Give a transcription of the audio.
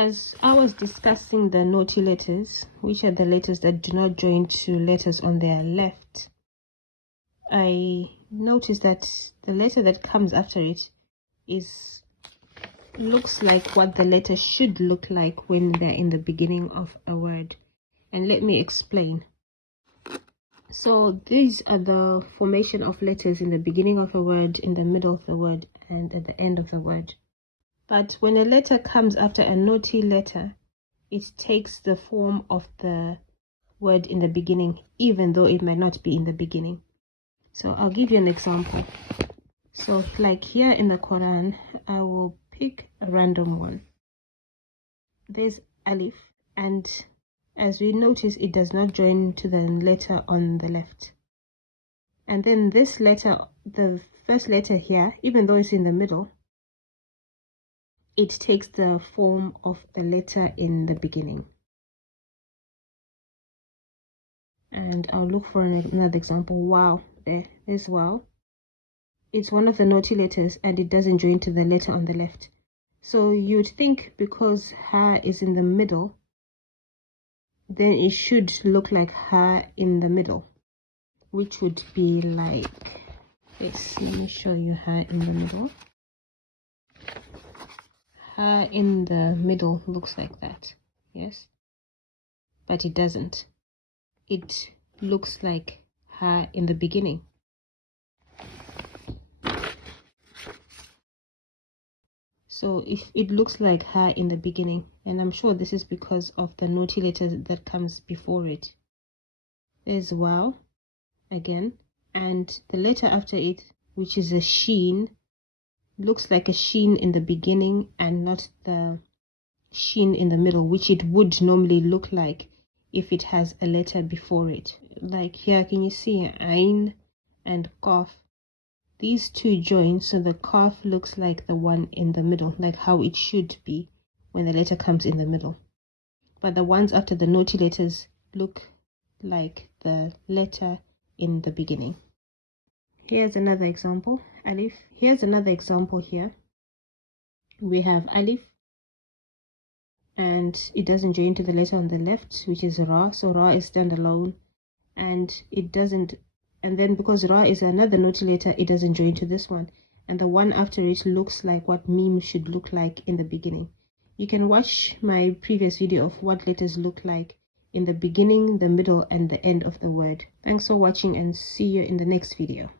As I was discussing the naughty letters, which are the letters that do not join to letters on their left, I noticed that the letter that comes after it looks like what the letter should look like when they're in the beginning of a word. And let me explain. So these are the formation of letters in the beginning of a word, in the middle of the word, and at the end of the word. But when a letter comes after a naughty letter, it takes the form of the word in the beginning, even though it might not be in the beginning. So I'll give you an example. So like here in the Quran, I will pick a random one. There's alif, and as we notice, it does not join to the letter on the left. And then this letter, the first letter here, even though it's in the middle, it takes the form of the letter in the beginning. And I'll look for another example. Wow, there's wow. It's one of the naughty letters and it doesn't join to the letter on the left. So you'd think because ha is in the middle, then it should look like ha in the middle, which would be like this. Let me show you ha in the middle. Ha in the middle looks like that, yes, but it doesn't. It looks like ha in the beginning. So if it looks like ha in the beginning, and I'm sure this is because of the naughty letter that comes before it. There's wow again, and the letter after it, which is a sheen, looks like a sheen in the beginning and not the sheen in the middle, which it would normally look like if it has a letter before it. Like here, can you see ain and qaf? These two join, so the qaf looks like the one in the middle, like how it should be when the letter comes in the middle. But the ones after the naughty letters look like the letter in the beginning. Here's another example, alif. Here's another example here. We have alif, and it doesn't join to the letter on the left, which is ra. So ra is standalone, and it doesn't. And then because ra is another naughty letter, it doesn't join to this one. And the one after it looks like what meme should look like in the beginning. You can watch my previous video of what letters look like in the beginning, the middle, and the end of the word. Thanks for watching and see you in the next video.